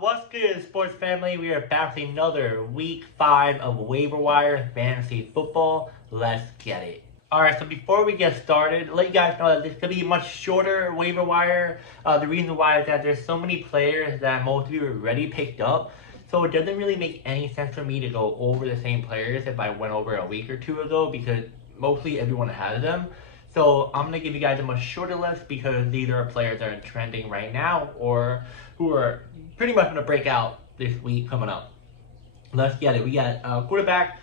What's good, sports family? We are back with another week 5 of Waiver Wire Fantasy Football. Let's get it. Alright, so before we get started, let you guys know that this could be a much shorter waiver wire. The reason why is that there's so many players that most of you already picked up. So it doesn't really make any sense for me to go over the same players if I went over a week or two ago because mostly everyone has them. So I'm going to give you guys a much shorter list because these are players that are trending right now or who are pretty much going to break out this week coming up. Let's get it. We got quarterback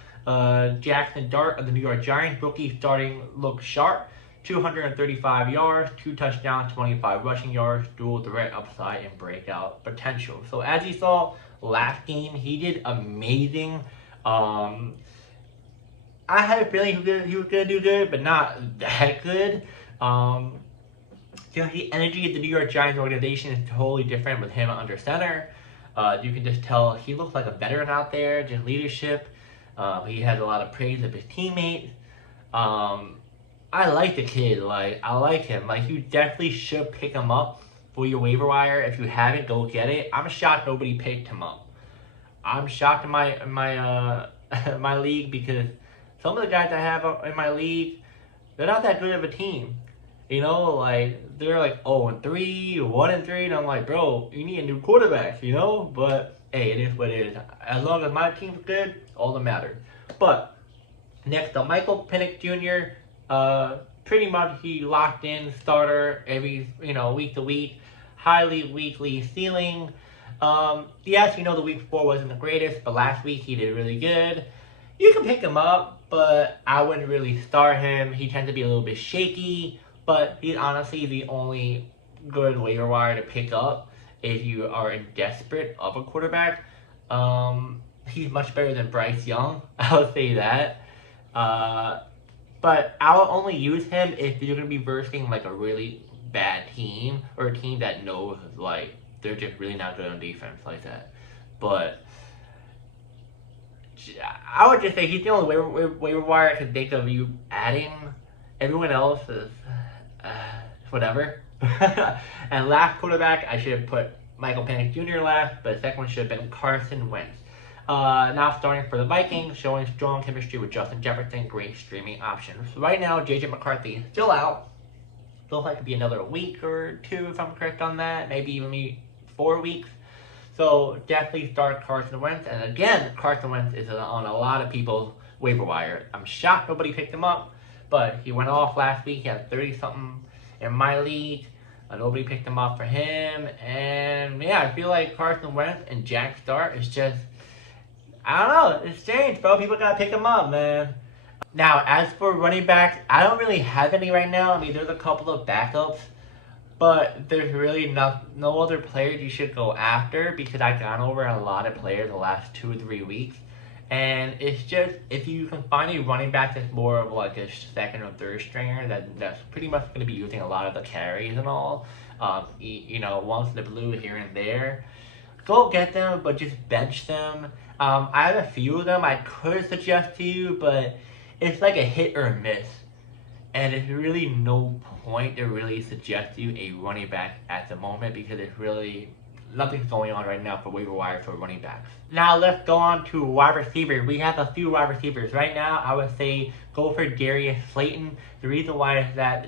Jackson Dart of the New York Giants. Rookie starting looks sharp. 235 yards, 2 touchdowns, 25 rushing yards, dual threat upside, and breakout potential. So as you saw last game, he did amazing. I had a feeling he was going to do good, but not that good. The energy of the New York Giants organization is totally different with him under center. You can just tell he looks like a veteran out there, just leadership. He has a lot of praise of his teammates. I like the kid. I like him. You definitely should pick him up for your waiver wire. If you haven't, go get it. I'm shocked nobody picked him up. I'm shocked in my my league because some of the guys I have in my league, they're not that good of a team. You know, they're 0-3, 1-3, and I'm like, bro, you need a new quarterback, you know? But hey, it is what it is. As long as my team's good, all that matters. But next up, Michael Penix Jr. Pretty much he locked in starter every week to week, highly weekly ceiling. Yes, the week before wasn't the greatest, but last week he did really good. You can pick him up, but I wouldn't really start him. He tends to be a little bit shaky. But he's honestly the only good waiver wire to pick up if you are in desperate of a quarterback. He's much better than Bryce Young. I'll say that. But I'll only use him if you're going to be versing a really bad team or a team that knows they're just really not good on defense like that. But I would just say he's the only waiver wire I can think of you adding. Everyone else is whatever. And last quarterback, I should have put Michael Penix Jr. last, but the second one should have been Carson Wentz. Now starting for the Vikings, showing strong chemistry with Justin Jefferson, great streaming options. Right now, JJ McCarthy is still out. Looks like it'll be another week or two if I'm correct on that, maybe even 4 weeks. So definitely start Carson Wentz. And again, Carson Wentz is on a lot of people's waiver wire. I'm shocked nobody picked him up. But he went off last week. He had 30-something in my league. Nobody picked him up for him. And, yeah, I feel like Carson Wentz and Jack Start is just, I don't know. It's strange, bro. People got to pick him up, man. Now, as for running backs, I don't really have any right now. I mean, there's a couple of backups. But there's really no other players you should go after because I've gone over a lot of players the last 2 or 3 weeks. And it's just, if you can find a running back that's more of a second or third stringer that's pretty much going to be using a lot of the carries and all, once in the blue here and there, go get them, but just bench them. I have a few of them I could suggest to you, but it's like a hit or a miss. And there's really no point to really suggest you a running back at the moment because it's really nothing's going on right now for waiver wire for running backs. Now let's go on to wide receivers. We have a few wide receivers. Right now, I would say go for Darius Slayton. The reason why is that,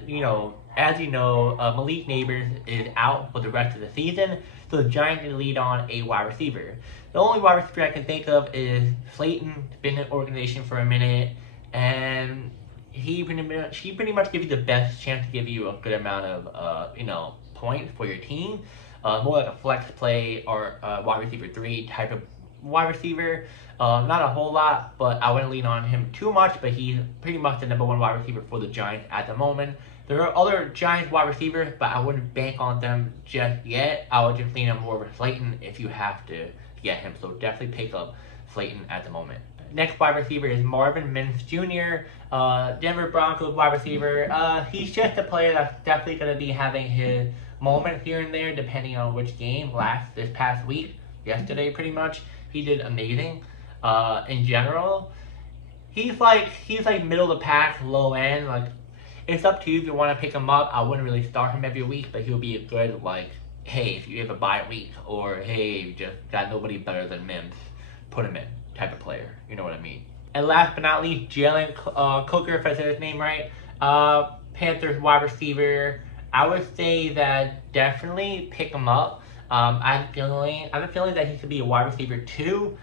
as you know, Malik Neighbors is out for the rest of the season. So the Giants need to lead on a wide receiver. The only wide receiver I can think of is Slayton. Been in the organization for a minute. And he pretty much gives you the best chance to give you a good amount of, points for your team. More like a flex play or wide receiver 3 type of wide receiver. Not a whole lot, but I wouldn't lean on him too much, but he's pretty much the number 1 wide receiver for the Giants at the moment. There are other Giants wide receivers, but I wouldn't bank on them just yet. I would just lean on more of Slayton if you have to get him. So definitely pick up Slayton at the moment. Next wide receiver is Marvin Mims Jr., Denver Broncos wide receiver. He's just a player that's definitely going to be having his moment here and there, depending on which game. This past week, yesterday pretty much, he did amazing. In general, he's like middle of the pack, low end. It's up to you if you want to pick him up. I wouldn't really start him every week, but he'll be a good hey, if you have a bye week, or hey, you just got nobody better than Mims, put him in type of player. You know what I mean? And last but not least, Jalen Cooker, if I said his name right, Panthers wide receiver. I would say that definitely pick him up. I have a feeling that he could be a wide receiver too.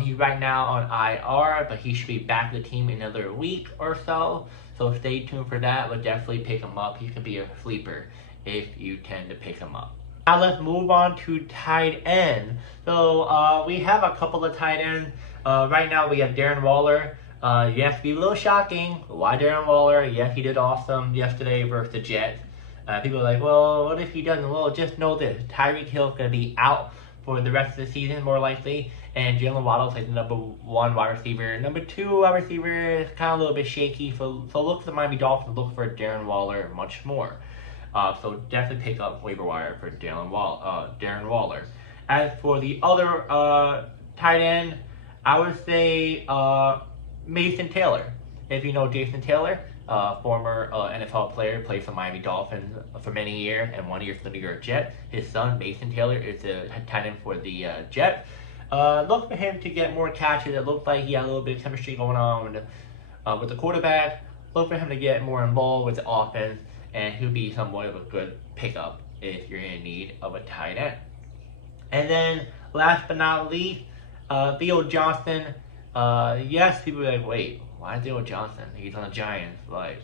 He's right now on IR, but he should be back to the team in another week or so. So stay tuned for that, but definitely pick him up. He could be a sleeper if you tend to pick him up. Now let's move on to tight end. So we have a couple of tight ends. Right now we have Darren Waller. Yes, be a little shocking. Why Darren Waller? Yes, he did awesome yesterday versus the Jets. People are like, well, what if he doesn't? Well, just know this. Tyreek Hill is going to be out for the rest of the season, more likely. And Jalen Waddle is the number 1 wide receiver. Number 2 wide receiver is kind of a little bit shaky. So look for the Miami Dolphins. Look for Darren Waller much more. So definitely pick up waiver wire for Darren Waller. As for the other tight end, I would say Mason Taylor. If you know Jason Taylor, former NFL player, played for Miami Dolphins for many years, and 1 year for the New York Jets. His son, Mason Taylor, is a tight end for the Jets. Look for him to get more catches. It looked like he had a little bit of chemistry going on with the quarterback. Look for him to get more involved with the offense, and he'll be somewhat of a good pickup if you're in need of a tight end. And then, last but not least, Theo Johnson. Yes, people are like, wait, why Theo Johnson? He's on the Giants. Like,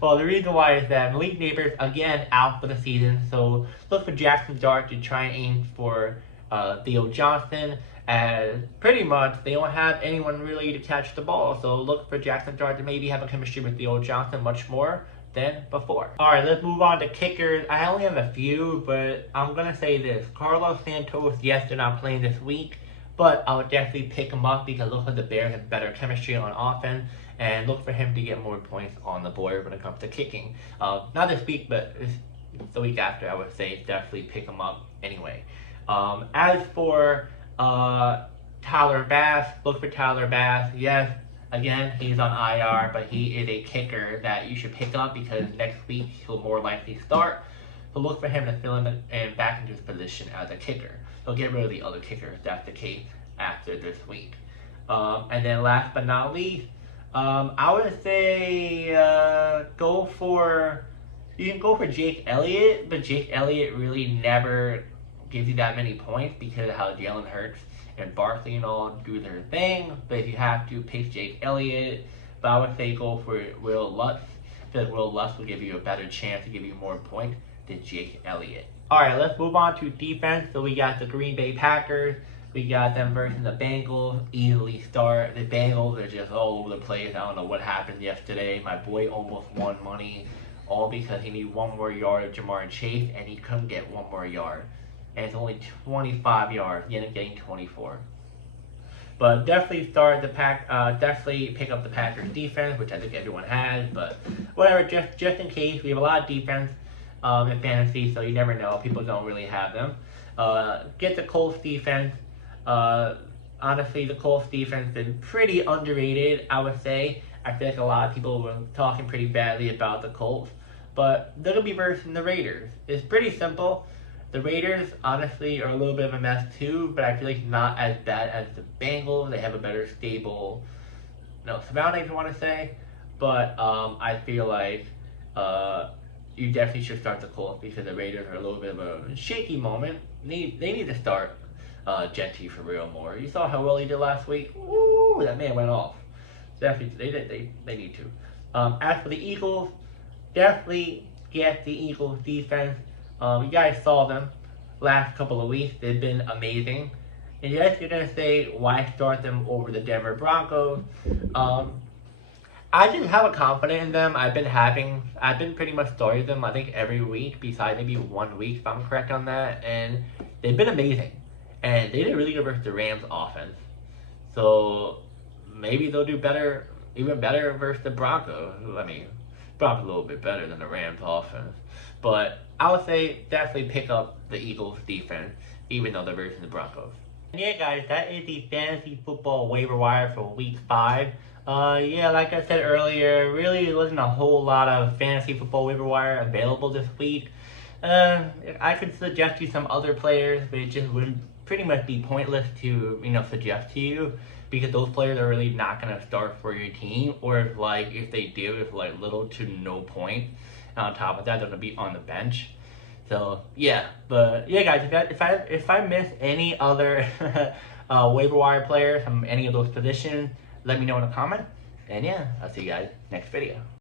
well, the reason why is that Malik Neighbors, again, out for the season. So look for Jackson Dart to try and aim for Theo Johnson. As pretty much they don't have anyone really to catch the ball. So look for Jackson Dart to maybe have a chemistry with Theo Johnson much more than before. Alright, let's move on to kickers. I only have a few, but I'm going to say this. Carlos Santos, yes, they're not playing this week, but I would definitely pick him up because it looks like the Bears have better chemistry on offense, and look for him to get more points on the board when it comes to kicking. Not this week, but the week after, I would say definitely pick him up anyway. As for Tyler Bass, look for Tyler Bass. Yes, again, he's on IR, but he is a kicker that you should pick up because next week he'll more likely start. So look for him to fill in and back into his position as a kicker. So get rid of the other kickers if that's the case after this week. And then last but not least, I would say you can go for Jake Elliott, but Jake Elliott really never gives you that many points because of how Jalen Hurts and Barkley and all do their thing. But if you have to pick Jake Elliott, but I would say go for Will Lutz, because Will Lutz will give you a better chance to give you more points than Jake Elliott. Alright, let's move on to defense. So we got the Green Bay Packers. We got them versus the Bengals. Easily start. The Bengals are just all over the place. I don't know what happened yesterday. My boy almost won money, all because he needed 1 more yard of Jamar Chase, and he couldn't get 1 more yard. And it's only 25 yards. He ended up getting 24. But definitely definitely pick up the Packers defense, which I think everyone has. But whatever, just in case, we have a lot of defense in fantasy, so you never know. People don't really have them. Get the Colts defense. Honestly, the Colts defense has been pretty underrated, I would say. I feel like a lot of people were talking pretty badly about the Colts. But they're going to be versing the Raiders. It's pretty simple. The Raiders, honestly, are a little bit of a mess too, but I feel like not as bad as the Bengals. They have a better stable surroundings, I want to say. But I feel like you definitely should start the Colts because the Raiders are a little bit of a shaky moment. They need to start Genty for real more. You saw how well he did last week. Ooh, that man went off. Definitely, they need to. As for the Eagles, definitely get the Eagles defense. You guys saw them last couple of weeks. They've been amazing. And yes, you're going to say, why start them over the Denver Broncos? I just have a confidence in them. I've been pretty much starting them, I think, every week, besides maybe 1 week, if I'm correct on that. And they've been amazing. And they did really good versus the Rams offense. So maybe they'll do better, even better versus the Broncos. I mean, Broncos a little bit better than the Rams offense. But I would say definitely pick up the Eagles defense, even though they're versus the Broncos. And yeah, guys, that is the fantasy football waiver wire for week 5. Yeah, like I said earlier, really wasn't a whole lot of fantasy football waiver wire available this week. I could suggest you some other players, but it just would pretty much be pointless to suggest to you, because those players are really not gonna start for your team, or if they do, it's like little to no point. And on top of that, they're gonna be on the bench. So yeah, but yeah, guys, if I miss any other waiver wire players from any of those positions, let me know in the comments. And yeah, I'll see you guys next video.